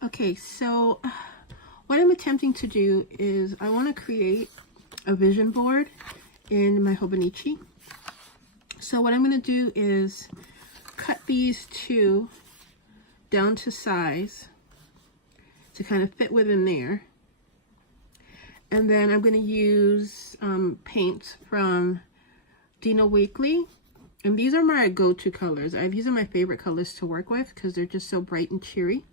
Okay, so what I'm attempting to do is I want to create a vision board in my Hobonichi. So what I'm going to do is cut these two down to size to kind of fit within there. And then I'm going to use paints from Dino Weekly. And these are my go-to colors. These are my favorite colors to work with because they're just so bright and cheery.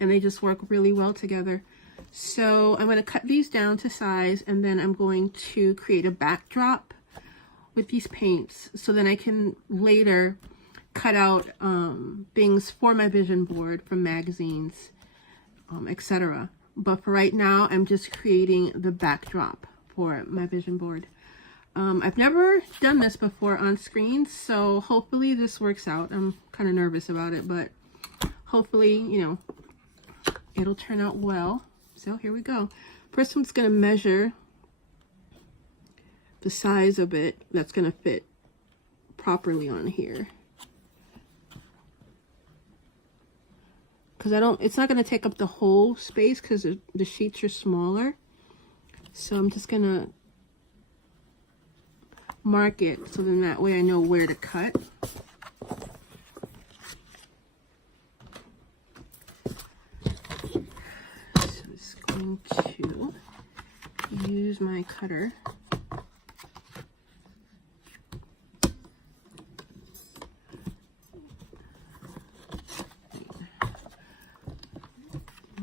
And they just work really well together. So I'm going to cut these down to size, and then I'm going to create a backdrop with these paints so then I can later cut out things for my vision board from magazines, etc. But for right now, I'm just creating the backdrop for my vision board. I've never done this before on screen, so hopefully this works out. I'm kind of nervous about it, but hopefully, you know, it'll turn out well. So here we go. First, I'm just going to measure the size of it that's going to fit properly on here. Because it's not going to take up the whole space because the sheets are smaller. So I'm just going to mark it so then that way I know where to cut. So I'm just going to use my cutter.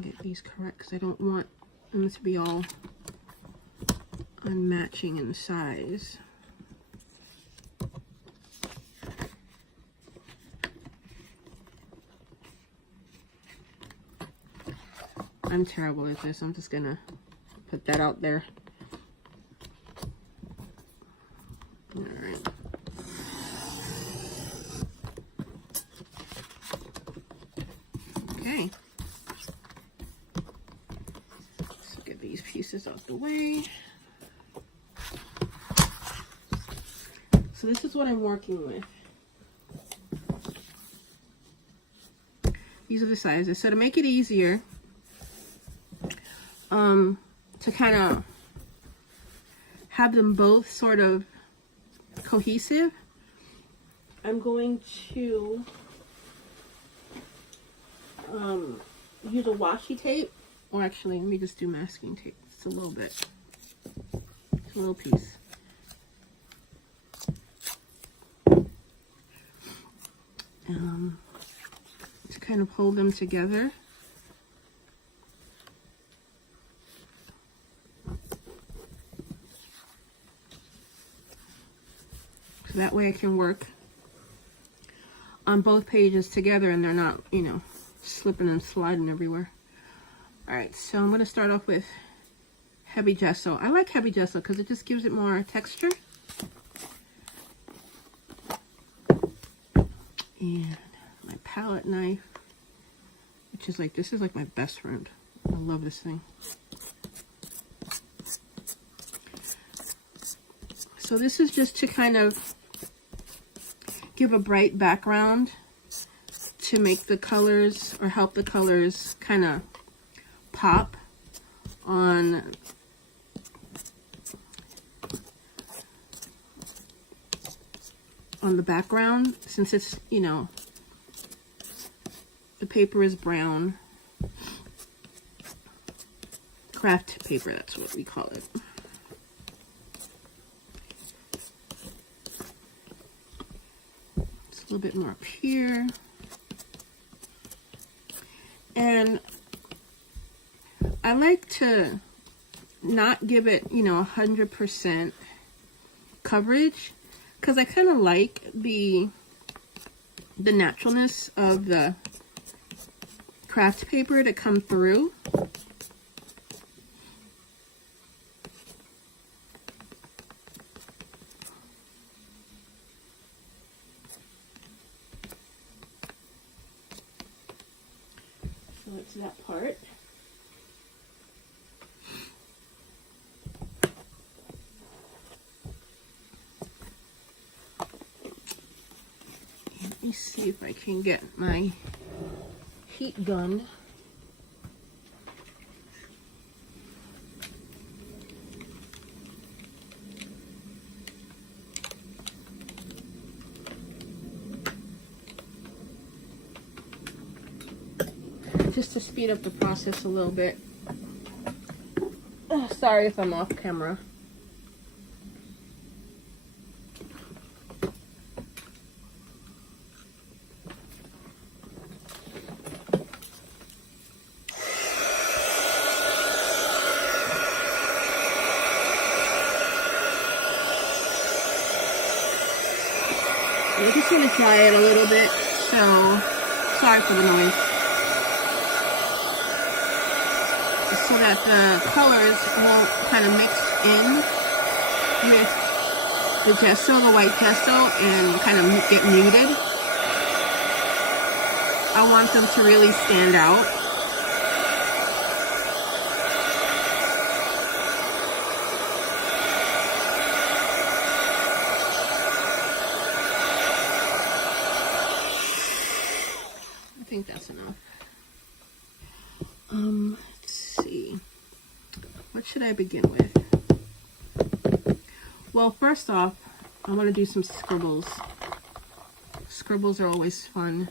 Get these correct because I don't want them to be all unmatching in size. I'm terrible at this. I'm just gonna put that out there. All right. Okay. Let's get these pieces out the way. So this is what I'm working with. These are the sizes. So to make it easier, to kind of have them both sort of cohesive, I'm going to use a washi tape, or actually let me just do masking tape. It's a little bit, it's a little piece. To kind of hold them together. So that way I can work on both pages together and they're not, you know, slipping and sliding everywhere. All right, so I'm going to start off with heavy gesso. I like heavy gesso because it just gives it more texture. And my palette knife, which is like, this is like my best friend. I love this thing. So this is just to kind of give a bright background to make the colors, or help the colors kind of pop on the background, since it's, you know, the paper is brown. Craft paper, that's what we call it. Just a little bit more up here. And I like to not give it, you know, 100% coverage, because I kind of like the naturalness of the craft paper to come through. So it's that part. Let me see if I can get my heat gun. Just to speed up the process a little bit. Oh, sorry if I'm off camera. I just want to dry it a little bit, so sorry for the noise. So that the colors won't kind of mix in with the gesso, the white gesso, and kind of get muted. I want them to really stand out. I think that's enough. Let's see. What should I begin with? Well, first off, I want to do some scribbles. Scribbles are always fun.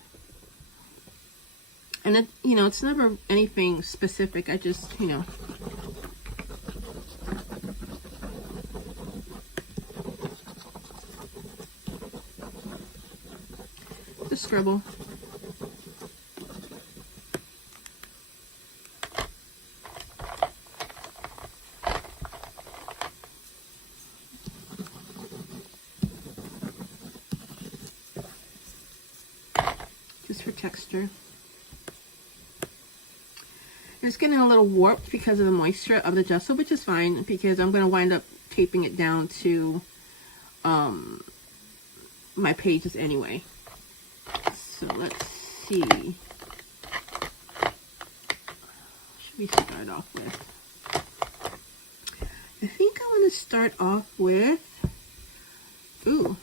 And it, you know, it's never anything specific. I just, you know, just scribble. Just for texture. It's getting a little warped because of the moisture of the gesso, which is fine because I'm going to wind up taping it down to my pages anyway. So let's see. What should we start off with? I think I want to start off with, ooh,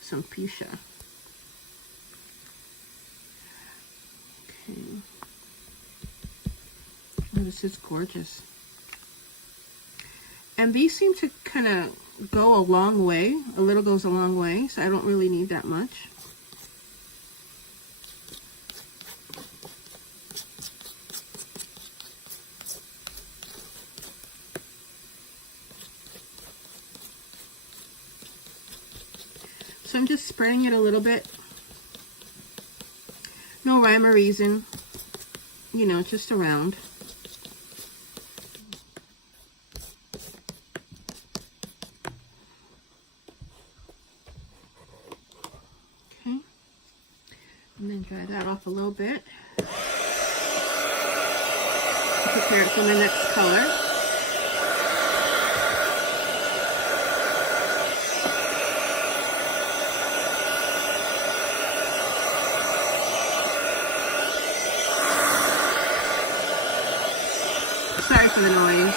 some fuchsia. Okay. Oh, this is gorgeous. And these seem to kind of go a long way. A little goes a long way, so I don't really need that much. So I'm just spreading it a little bit. No rhyme or reason. You know, just around. Okay. And then dry that off a little bit. Prepare it for the next color. Sorry for the noise.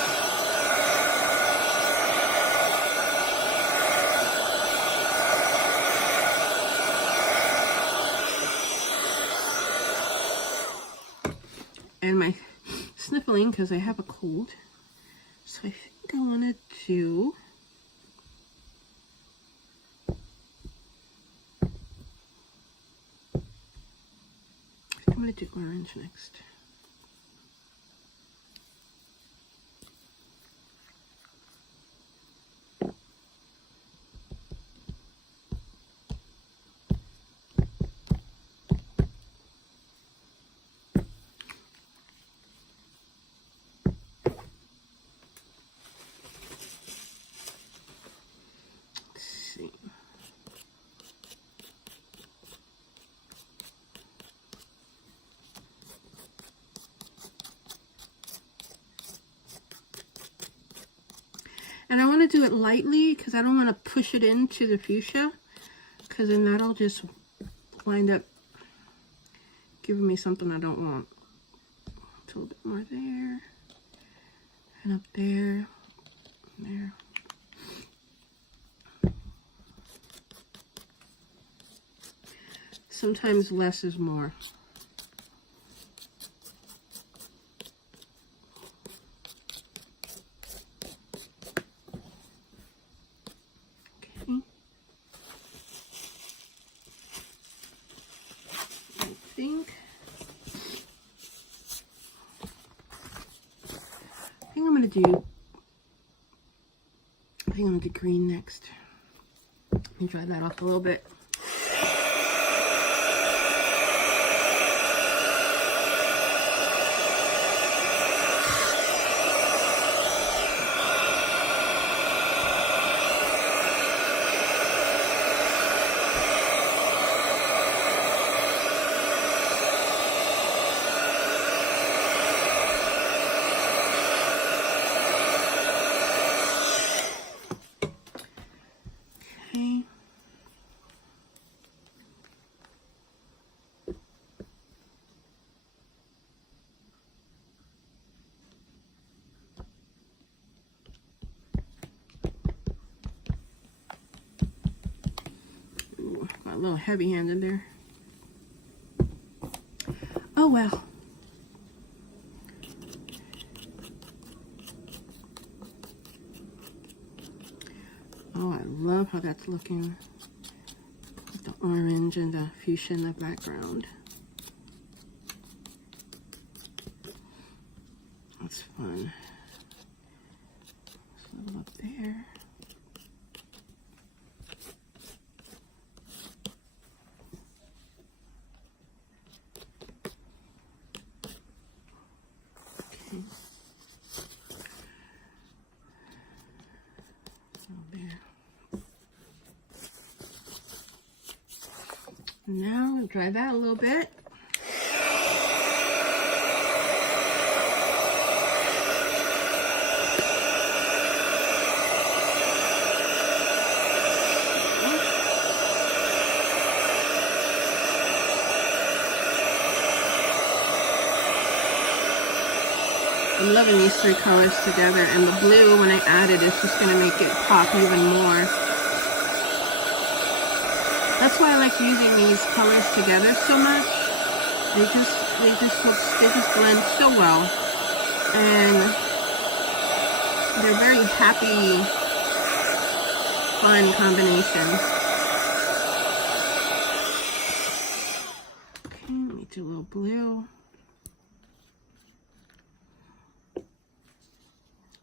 And my sniffling because I have a cold. So I think I want to do orange next. And I want to do it lightly because I don't want to push it into the fuchsia, because then that'll just wind up giving me something I don't want. A little bit more there, and up there, and there. Sometimes less is more. do, I think I'm gonna do green next. Let me dry that off a little bit. Got a little heavy handed there. Oh well. Oh, I love how that's looking with the orange and the fuchsia in the background. That's fun. Just a little up there. Okay. So there. Now we'll dry that a little bit. I'm loving these three colors together, and the blue, when I add it, is just going to make it pop even more. That's why I like using these colors together so much. They just blend so well, and they're very happy, fun combinations. Okay, let me do a little blue.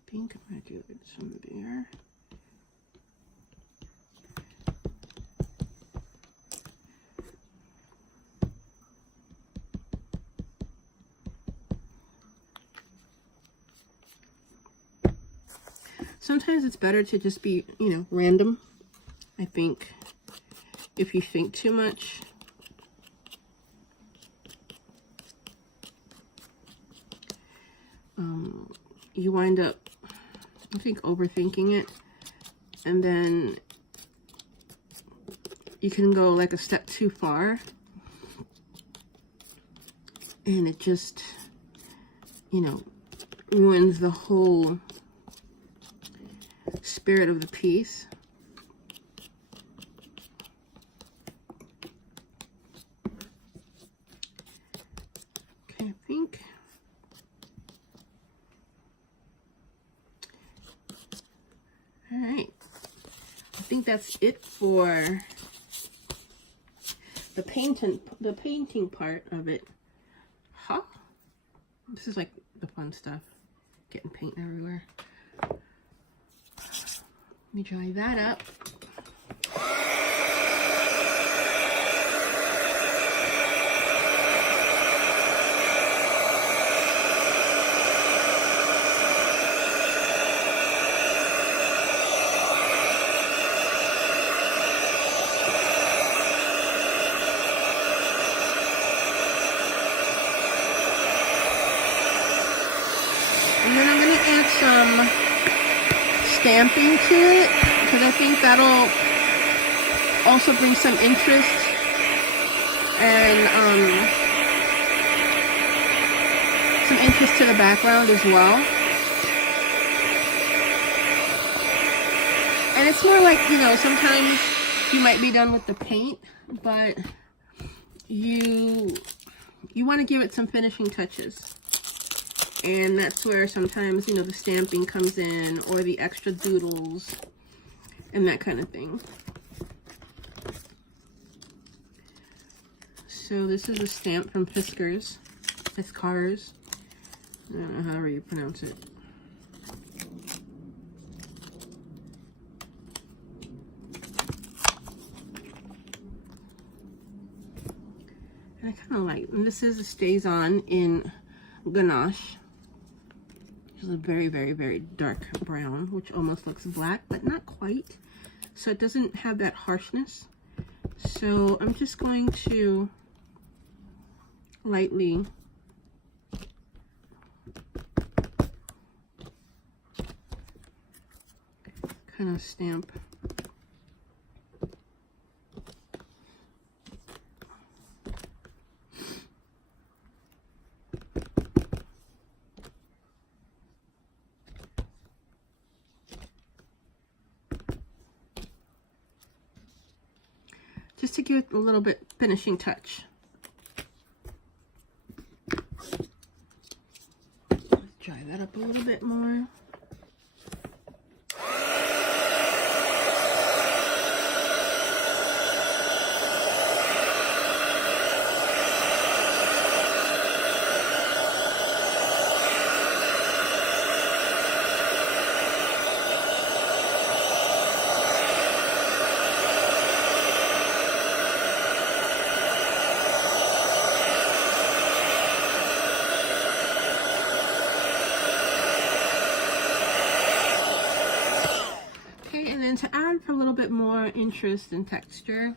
Pink, I'm going to do some there. Sometimes it's better to just be, you know, random. I think if you think too much, you wind up, I think, overthinking it, and then you can go like a step too far, and it just, you know, ruins the whole spirit of the piece. Okay, I think all right, I think that's it for the painting part of it. Huh? This is like the fun stuff, getting paint everywhere. Let me dry that up. And then I'm going to add some stamping to it, because I think that'll also bring some interest and some interest to the background as well. And it's more like, you know, sometimes you might be done with the paint, but you want to give it some finishing touches. And that's where sometimes, you know, the stamping comes in, or the extra doodles and that kind of thing. So this is a stamp from Fiskars. I don't know, however you pronounce it. I kind of like, and this is a Stays On in Ganache. It's a very, very, very dark brown, which almost looks black, but not quite. So it doesn't have that harshness. So I'm just going to lightly kind of stamp. Just to give it a little bit finishing touch. Let's dry that up a little bit more. And to add for a little bit more interest and texture,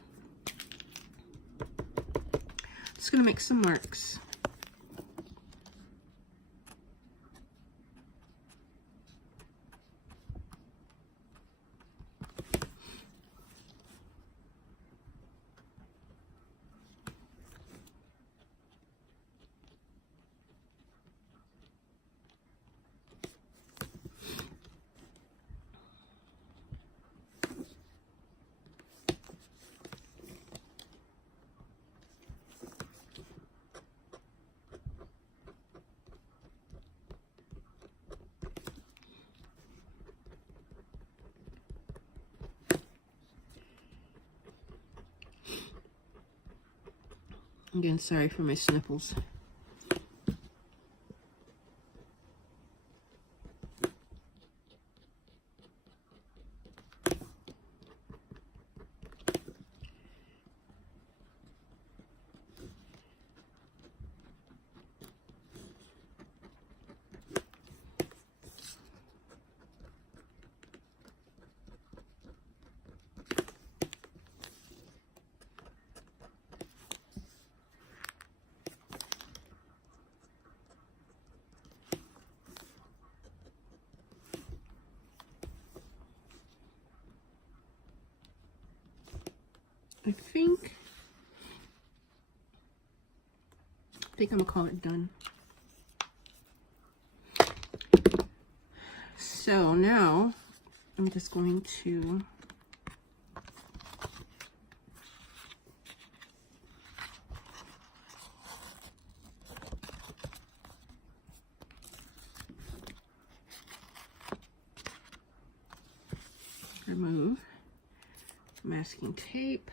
just going to make some marks. Again, sorry for my sniffles. I think I'm gonna call it done. So now I'm just going to remove masking tape.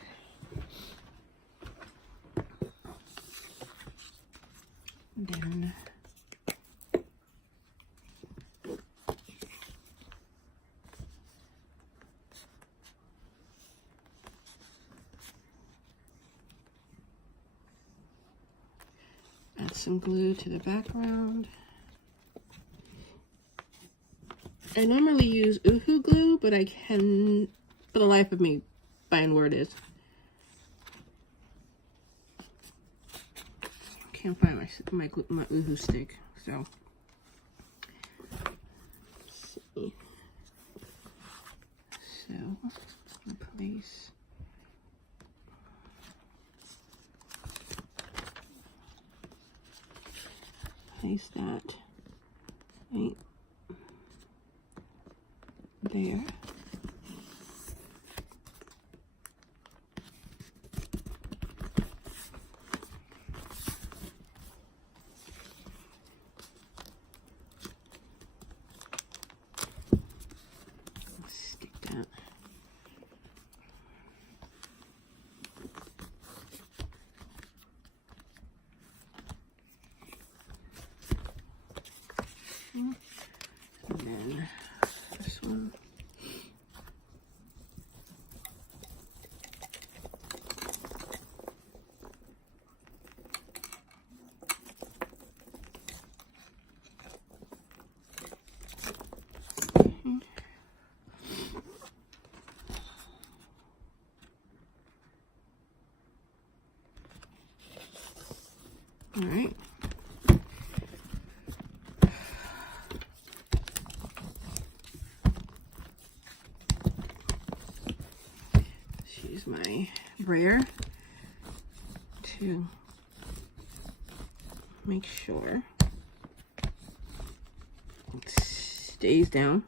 Then add some glue to the background. I normally use Uhu glue, but I can, for the life of me, find where it is. Can't find my Uhu stick, so let's see. So place that right there. And then this one. sprayer to make sure it stays down.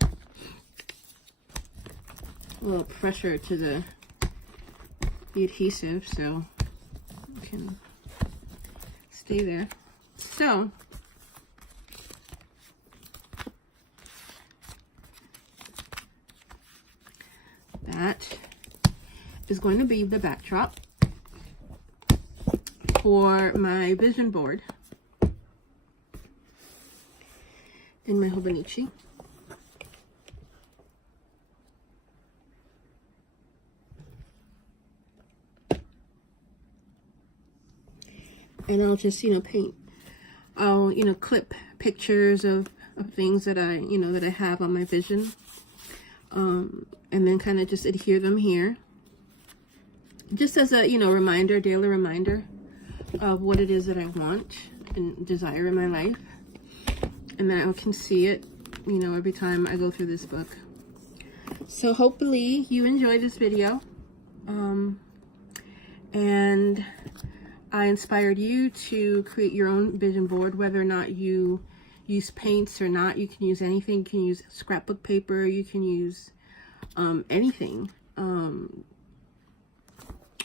A little pressure to the adhesive so it can stay there. So that is going to be the backdrop for my vision board in my Hobonichi. And I'll just, paint. I'll, clip pictures of things that I, that I have on my vision. And then kind of just adhere them here. Just as a, reminder, daily reminder of what it is that I want and desire in my life. And then I can see it, every time I go through this book. So hopefully you enjoyed this video. And I inspired you to create your own vision board, whether or not you use paints or not. You can use anything. You can use scrapbook paper. You can use anything.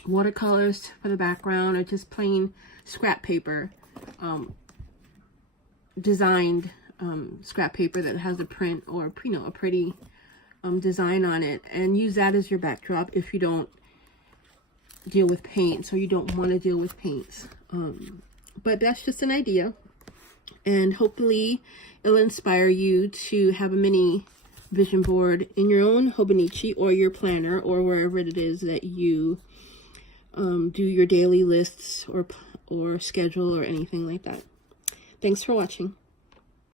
Watercolors for the background, or just plain scrap paper, designed scrap paper that has a print or a pretty design on it, and use that as your backdrop if you don't deal with paints or you don't want to deal with paints. But that's just an idea, and hopefully it'll inspire you to have a mini vision board in your own Hobonichi or your planner or wherever it is that you do your daily lists or schedule or anything like that. Thanks for watching.